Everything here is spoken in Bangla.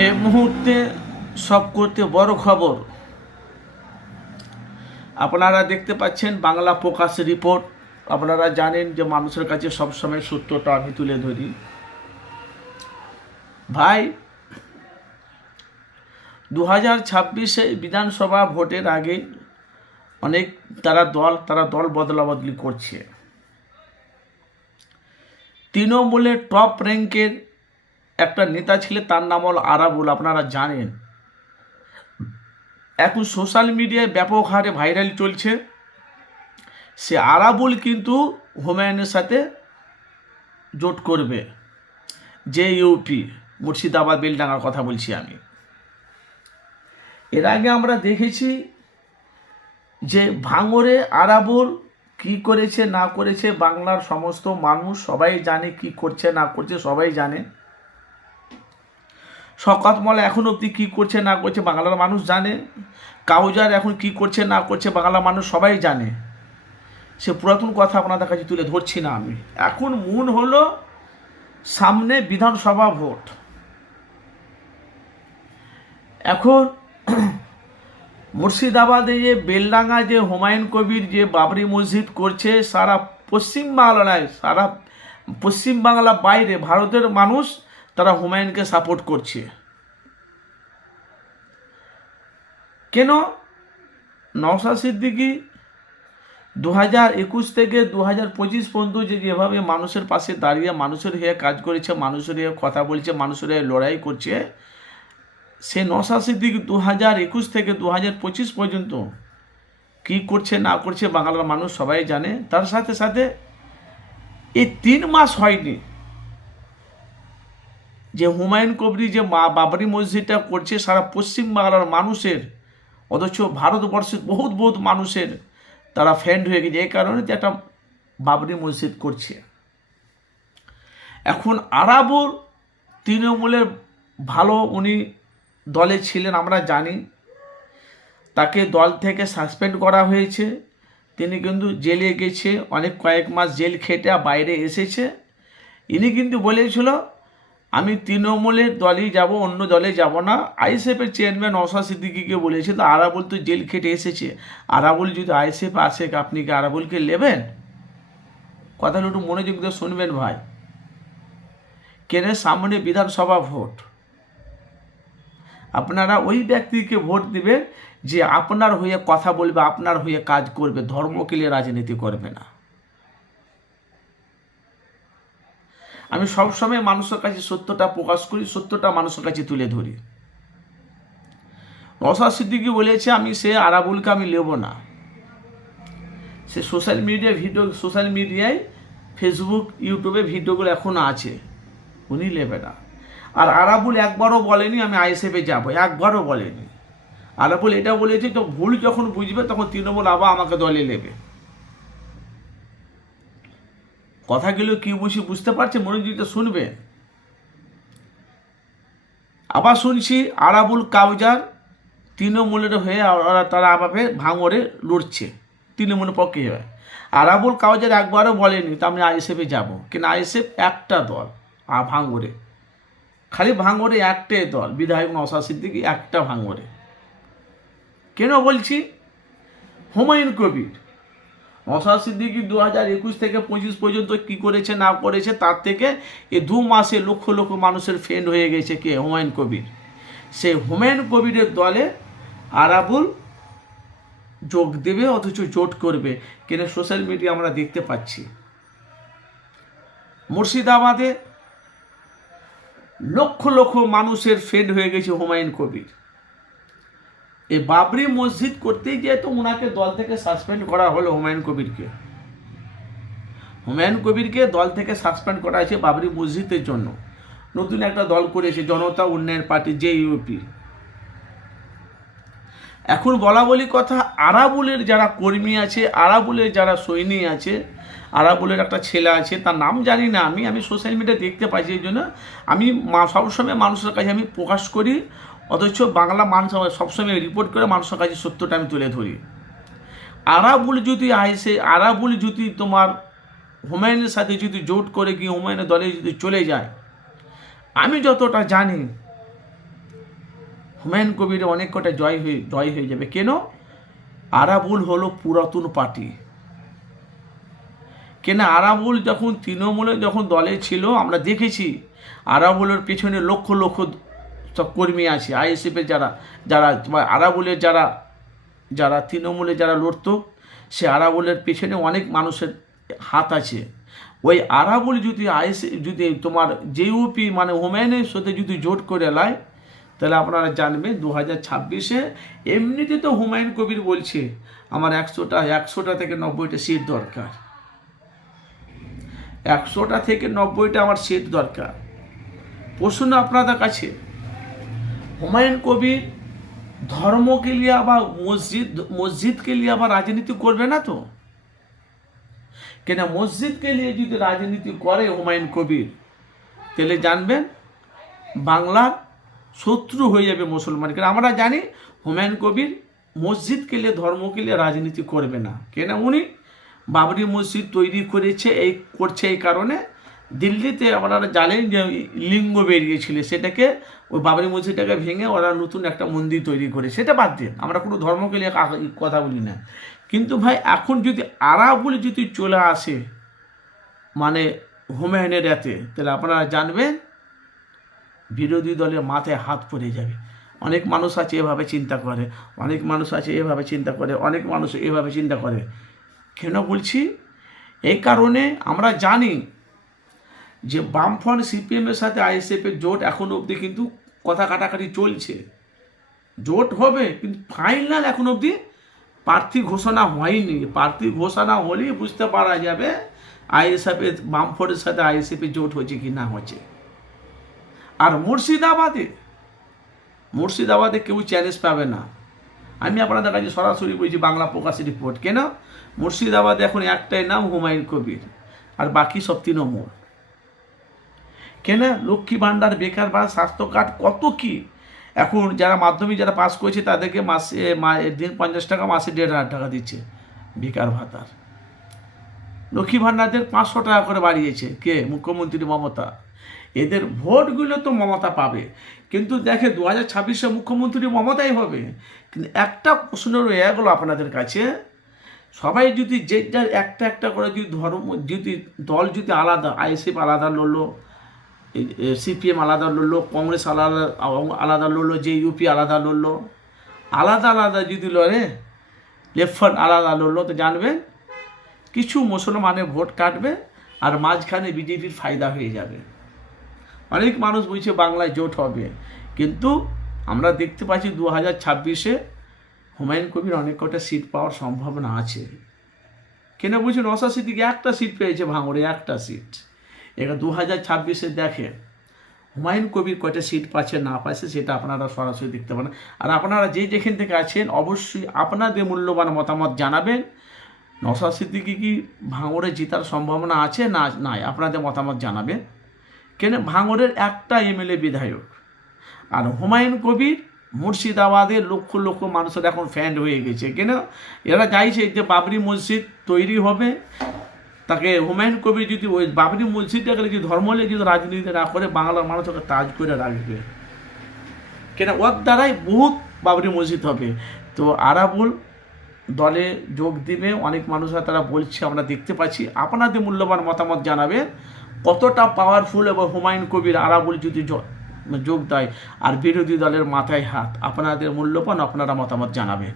এই মুহূর্তে সব করতে বড় খবর আপনারা দেখতে পাচ্ছেন বাংলা প্রকাশ রিপোর্ট। আপনারা জানেন যে মানুষের কাছে সবসময় সত্যটা আমি তুলে ধরি। ভাই, 2026 বিধানসভা ভোটের আগে অনেক তারা দল বদলা বদলি করছে। তৃণমূলের টপ র্যাঙ্কের একটা নেতা ছিলেন, তার নাম হল আরাবুল, আপনারা জানেন। এখন সোশ্যাল মিডিয়ায় ব্যাপক হারে ভাইরাল চলছে। সে আরাবুল কিন্তু হুমায়ুনের সাথে জোট করবে। যে ইউপি মুর্শিদাবাদ বেলডাঙ্গার কথা বলছি আমি। এর আগে আমরা দেখেছি যে ভাঙড়ে আরাবুল কি করেছে না করেছে বাংলার সমস্ত মানুষ সবাই জানে, কি করছে না করছে সবাই জানে। শওকত মোল্লা এখন অবধি কী করছে না করছে বাংলার মানুষ জানে। কাউজার এখন কি করছে না করছে বাংলার মানুষ সবাই জানে। সে পুরাতন কথা আপনাদের কাছে তুলে ধরছি না আমি। এখন মূল হলো সামনে বিধানসভা ভোট। এখন মুর্শিদাবাদে যে বেলডাঙ্গা যে হুমায়ুন কবির যে বাবরি মসজিদ করছে, সারা পশ্চিমবাংলায়, সারা পশ্চিমবাংলা বাইরে ভারতের মানুষ তারা হুমায়ুনকে সাপোর্ট করছে। কেন? নওশাদ সিদ্দিকী 2021 থেকে 2025 পর্যন্ত যেভাবে মানুষের পাশে দাঁড়িয়ে মানুষের হয়ে কাজ করেছে, মানুষের হয়ে কথা বলছে, মানুষের হয়ে লড়াই করছে, সে নওশাদ সিদ্দিকী 2021 থেকে 2025 পর্যন্ত কি করছে না করছে বাংলার মানুষ সবাই জানে। তার সাথে সাথে এই 3 মাস হয়নি যে হুমায়ুন কবির যে বাবরি মসজিদটা করছে সারা পশ্চিমবাংলার মানুষের, অথচ ভারতবর্ষের বহুত মানুষের তারা ফ্যান্ড হয়ে গেছে এই কারণে যে একটা বাবরি মসজিদ করছে। এখন আরাবুল তৃণমূলের ভালো, উনি দলে ছিলেন আমরা জানি। তাকে দল থেকে সাসপেন্ড করা হয়েছে। তিনি কিন্তু জেলে গেছে, অনেক কয়েক মাস জেল খেটে বাইরে এসেছে। ইনি কিন্তু বলেছিল আমি তৃণমূলের দলেই যাব, অন্য দলে যাব না। আইএসএফের চেয়ারম্যান নওশাদ সিদ্দিকীকে বলেছে তো আরাবুল তো জেল খেটে এসেছে, আরাবুল যদি আইএসএফ আসে আপনি কি আরাবুলকে নেবেন? কথাটা একটু মনোযোগ দিয়ে শুনবেন ভাই। কেন? সামনে বিধানসভা ভোট। আপনারা ওই ব্যক্তিকে ভোট দিবেন যে আপনার হয়ে কথা বলবে, আপনার হয়ে কাজ করবে, ধর্মকে নিয়ে রাজনীতি করবে না। আমি সবসময় মানুষের কাছে সত্যটা প্রকাশ করি, সত্যটা মানুষের কাছে তুলে ধরি। নওশাদ সিদ্দিকী বলেছে আমি সে আরাবুলকে আমি নেব না। সে সোশ্যাল মিডিয়ায় ফেসবুক ইউটিউবে ভিডিওগুলো এখনও আছে, উনি নেবে না। আর আরাবুল একবারও বলেনি আমি আইএসএফে যাব, একবারও বলেনি। আরাবুল এটা বলেছে তো ভুল যখন বুঝবে তখন তৃণমূল আবার আমাকে দলে নেবে। কথাগুলো কি বুঝতে পারছে? মনোযোগ দিয়ে শুনবে। আবার শুনছি আরাবুল কাউজার তৃণমূলের হয়ে তারা আবার ভাঙড়ে লড়ছে তৃণমূলের পক্ষে হয়। আরাবুল কাউজার একবারও বলেনি তো আমি আইএসএফে যাব, কিন্তু আইএসএফ একটা দল ভাঙড়ে, খালি ভাঙড়ে একটাই দল, বিধায়ক নওশাদ সিদ্দিকী একটা ভাঙড়ে। কেন বলছি? হুমায়ুন কবির নওশাদ সিদ্দিকী 2021 থেকে 25 পর্যন্ত কি করেছে না করেছে তার থেকে এই 2 মাসে লক্ষ লক্ষ মানুষের ফ্রেন্ড হয়ে গেছে কে? হুমায়ুন কবির। সেই হুমায়ুন কবিরের দলে আরাবুল যোগ দেবে, অথচ জোট করবে। কেন? সোশ্যাল মিডিয়া আমরা দেখতে পাচ্ছি। মুর্শিদাবাদে লক্ষ লক্ষ মানুষের ফ্রেন্ড হয়ে গেছে হুমায়ুন কবির। এই বাবরি মসজিদ করতেই যেহেতু ওনাকে দল থেকে সাসপেন্ড করা হলো, হুমায়ুন কবিরকে দল থেকে সাসপেন্ড করা হয়েছে বাবরি মসজিদের জন্য। নতুন একটা দল করেছে জনতা উন্নয়ন পার্টি, যে ইউপি। এখন বলা বলি কথা, আরাবুলের যারা কর্মী আছে, আরাবুলের যারা সৈনিক আছে, আরাবুলের একটা ছেলে আছে, তার নাম জানি না আমি সোশ্যাল মিডিয়া দেখতে পাইছি। এই জন্য আমি সবসময় মানুষের কাছে আমি প্রকাশ করি, অথচ বাংলা মানুষ সবসময় রিপোর্ট করে মানুষের কাছে সত্যটা আমি তুলে ধরি। আরাবুল যদি তোমার হুমায়ুনের সাথে যদি জোট করে গিয়ে হুমায়ুনের দলে যদি চলে যায়, আমি যতটা জানি হুমায়ুন কবির অনেক কটা জয় হয়ে যাবে। কেন? আরাবুল হলো পুরাতন পার্টি। কেন? আরাবুল যখন তৃণমূলে যখন দলে ছিল, আমরা দেখেছি আরাবুলের পেছনে লক্ষ লক্ষ সব কর্মী আছে, আইএসএফের যারা যারা আরাবুলের যারা তৃণমূলে যারা লড়তো, সে আরাবুলের পেছনে অনেক মানুষের হাত আছে। ওই আরাবুল যদি যদি তোমার জেইউপি মানে হুমায়ুনের সাথে যদি জোট করে নেয়, তাহলে আপনারা জানবেন 2026-এ এমনিতে তো হুমায়ুন কবির বলছে আমার 100টা থেকে 90টা সিট দরকার, 100টা থেকে 90টা আমার সিট দরকার। প্রশ্ন আপনাদের কাছে, হুমায়ুন কবির ধর্মকে লিয়ে আবার মসজিদকে লিয়ে আবার রাজনীতি করবে না তো? কেন? মসজিদকে নিয়ে যদি রাজনীতি করে হুমায়ুন কবির, তাহলে জানবেন বাংলার শত্রু হয়ে যাবে মুসলমান। কেন? আমরা জানি হুমায়ুন কবির মসজিদকে নিয়ে ধর্মকে নিয়ে রাজনীতি করবে না। কেন? উনি বাবরি মসজিদ তৈরি করছে এই কারণে দিল্লিতে আপনারা জানেন যে লিঙ্গ বেরিয়েছিল, সেটাকে ওই বাবরি মসজিদটাকে ভেঙে ওরা নতুন একটা মন্দির তৈরি করে, সেটা বাদ দিন, আমরা কোনো ধর্মকে নিয়ে কথা বলি না। কিন্তু ভাই এখন যদি আরাবুল যদি চলে আসে মানে হুমায়ুনের এতে, তাহলে আপনারা জানবেন বিরোধী দলের মাথায় হাত পড়ে যাবে। অনেক মানুষ আছে এভাবে চিন্তা করে, অনেক মানুষ আছে এভাবে চিন্তা করে, অনেক মানুষ এভাবে চিন্তা করে। কেন বলছি? এই কারণে আমরা জানি যে বামফ্রন্ট সিপিএমের সাথে আইএসএফের জোট এখন অবধি কিন্তু কথা কাটাকাটি চলছে, জোট হবে, কিন্তু ফাইনাল এখন অবধি প্রার্থী ঘোষণা হয়নি। প্রার্থী ঘোষণা হলেই বুঝতে পারা যাবে আইএসএফের বামফ্রন্টের সাথে আইএসএফের জোট হচ্ছে কি না হচ্ছে। আর মুর্শিদাবাদে কেউ চ্যালেঞ্জ পাবে না। আমি আপনাদের কাছে সরাসরি বলছি, বাংলা প্রকাশ রিপোর্ট। কেন? মুর্শিদাবাদে এখন একটাই নাম হুমায়ুন কবির, আর বাকি সব তৃণমূল। কেন? লক্ষ্মী ভাণ্ডার, বেকার ভাতা, স্বাস্থ্য কার্ড, কত কি। এখন যারা মাধ্যমিক যারা পাস করেছে তাদেরকে মাসে দিন 50 টাকা, মাসে 1,500 টাকা দিচ্ছে বেকার ভাতার। লক্ষ্মী ভাণ্ডারদের 500 টাকা করে বাড়িয়েছে কে? মুখ্যমন্ত্রী মমতা। এদের ভোটগুলো তো মমতা পাবে, কিন্তু দেখে 2026-এ মুখ্যমন্ত্রী মমতাই হবে। কিন্তু একটা প্রশ্ন রয়ে গেলো আপনাদের কাছে, সবাই যদি যে যার একটা করে যদি দল যদি আলাদা, আইএসএফ আলাদা লড়লো, সিপিএম আলাদা লড়লো, কংগ্রেস আলাদা লড়লো, জেইউপি আলাদা লড়লো, আলাদা যদি লড়ে, লেফট ফ্রন্ট আলাদা লড়লো, তো জানবেন কিছু মুসলমানের ভোট কাটবে আর মাঝখানে বিজেপির ফায়দা হয়ে যাবে। অনেক মানুষ বলছে বাংলায় জোট হবে, কিন্তু আমরা দেখতে পাচ্ছি 2026-এ হুমায়ুন কবির অনেক কটা সিট পাওয়ার সম্ভাবনা আছে। কেন বলছেন? 89 থেকে একটা সিট পেয়েছে ভাঙড়ে, একটা সিট। এবার 2026-এ দেখে হুমায়ুন কবির কয়টা সিট পাচ্ছে না পাচ্ছে, সেটা আপনারা সরাসরি দেখতে পারেন। আর আপনারা যেখান থেকে আছেন অবশ্যই আপনাদের মূল্যবান মতামত জানাবেন। নওশাদ সিদ্দিকী কি ভাঙড়ে জেতার সম্ভাবনা আছে না নাই, আপনাদের মতামত জানাবেন। কেন? ভাঙড়ের একটা এমএলএ বিধায়ক, আর হুমায়ুন কবির মুর্শিদাবাদের লক্ষ লক্ষ মানুষের এখন ফ্যান হয়ে গেছে। কেন? এরা চাইছে যে বাবরি মসজিদ তৈরি হবে, তাকে হুমায়ুন কবির যদি ওই বাবরি মসজিদটাকে যদি ধর্ম নিয়ে যদি রাজনীতি না করে, বাংলার মানুষ ওকে তাজ করে রাখবে। কেন? ওর দ্বারাই বহুত বাবরি মসজিদ হবে। তো আরাবুল দলে যোগ দিবে, অনেক মানুষ তারা বলছে, আমরা দেখতে পাচ্ছি। আপনাদের মূল্যবান মতামত জানাবেন কতটা পাওয়ারফুল, এবং হুমায়ুন কবির আরাবুল যদি যোগ দেয় আর বিরোধী দলের মাথায় হাত, আপনাদের মূল্যবান আপনারা মতামত জানাবেন।